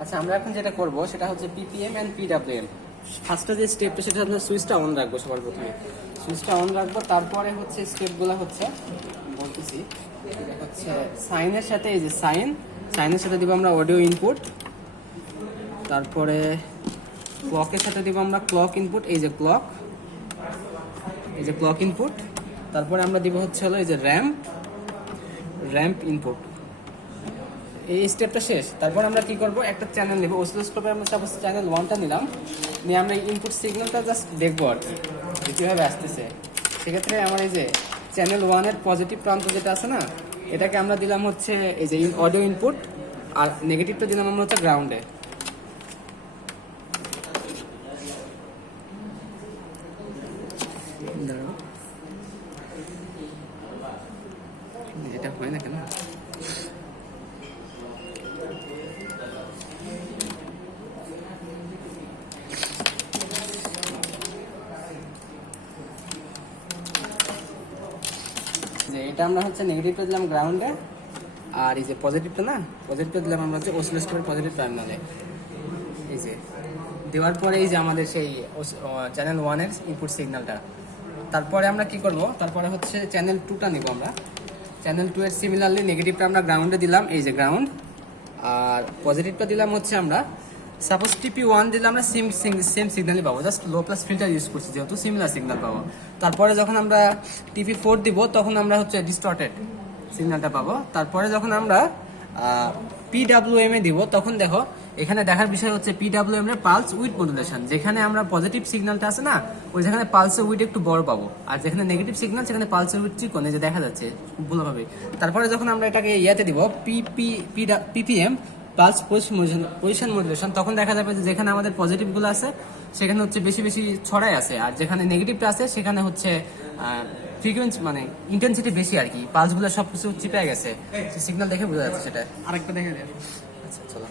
আচ্ছা, আমরা এখন যেটা করব সেটা হচ্ছে পিপিএম এন্ড পিডব্লিউএম। ফার্স্টে যে স্টেপটা সেটা আমরা সুইচটা অন রাখবো, সবার প্রথমে সুইচটা অন রাখবো। তারপরে হচ্ছে স্টেপগুলো হচ্ছে বলতেছি, এটা হচ্ছে সাইনের সাথে, এই যে সাইনের সাথে দিব আমরা অডিও ইনপুট। তারপরে ক্লকের সাথে দিব আমরা ক্লক ইনপুট, এই যে ক্লক ইনপুট। তারপরে আমরা দিব হচ্ছে হলো এই যে র্যাম্প ইনপুট। এই স্টেপটা শেষ। তারপর আমরা কি করব, একটা চ্যানেল নেব। অসিলোস্কোপে আমরা সাপোজ চ্যানেল 1টা নিলাম, নিয়ে আমরা ইনপুট সিগন্যালটা জাস্ট দেখবো আর কি যে কীভাবে আসতেছে। সেক্ষেত্রে আমার এই যে চ্যানেল 1-এর পজিটিভ প্রান্ত যেটা আছে না, এটাকে আমরা দিলাম হচ্ছে এই যে অডিও ইনপুট, আর নেগেটিভটা দিলাম আমরা হচ্ছে গ্রাউন্ডে। এটা হয় না কেন? যে এটা আমরা হচ্ছে নেগেটিভটা দিলাম গ্রাউন্ডে, আর এই যে পজিটিভটা দিলাম আমরা হচ্ছে অসিলোস্কোপের পজিটিভ টার্মিনালে। এই যে দেওয়ার পরে এই যে আমাদের সেই চ্যানেল 1-এর ইনপুট সিগন্যালটা। তারপরে আমরা কি করব, তারপরে হচ্ছে চ্যানেল 2টা নিব আমরা। চ্যানেল 2-এর সিমিলারলি নেগেটিভটা আমরা গ্রাউন্ডে দিলাম, এই যে গ্রাউন্ড, আর পজিটিভটা দিলাম হচ্ছে আমরা সাপোজ টিপি 1 দিলে আমরা সেম সিগন্যালই পাবো, জাস্ট লো প্লাস ফিল্টার ইউজ করছি যেহেতু সিমিলার সিগন্যাল পাবো। তারপরে যখন আমরা টিপি 4 দিব তখন আমরা হচ্ছে ডিস্টর্টেড সিগন্যালটা পাবো। তারপরে যখন আমরা পিডব্লিউএম এ দিব তখন দেখো এখানে দেখার বিষয় হচ্ছে পিডব্লিউএম এর পালস উইথ মডুলেশন। যেখানে আমরা পজিটিভ সিগন্যালটা আছে না, ওই যেখানে পালসের উইথ একটু বড় পাবো, আর যেখানে নেগেটিভ সিগন্যাল সেখানে পালসের উইথ চিকন, এই যে দেখা যাচ্ছে ভালোভাবে। তারপরে যখন আমরা এটাকে ইয়াতে দিব পিপিএম পালস পজিশন মডুলেশন, তখন দেখা যাবে যে যেখানে আমাদের পজিটিভগুলো আছে সেখানে হচ্ছে বেশি বেশি ছড়াই আছে, আর যেখানে নেগেটিভটা আছে সেখানে হচ্ছে ফ্রিকোয়েন্সি মানে ইন্টেন্সিটি বেশি আর কি, পালসগুলো সবকিছু চিপে গেছে। সিগন্যাল দেখে বোঝা যাচ্ছে সেটা। আরেকটা দেখে দেন। আচ্ছা চলো।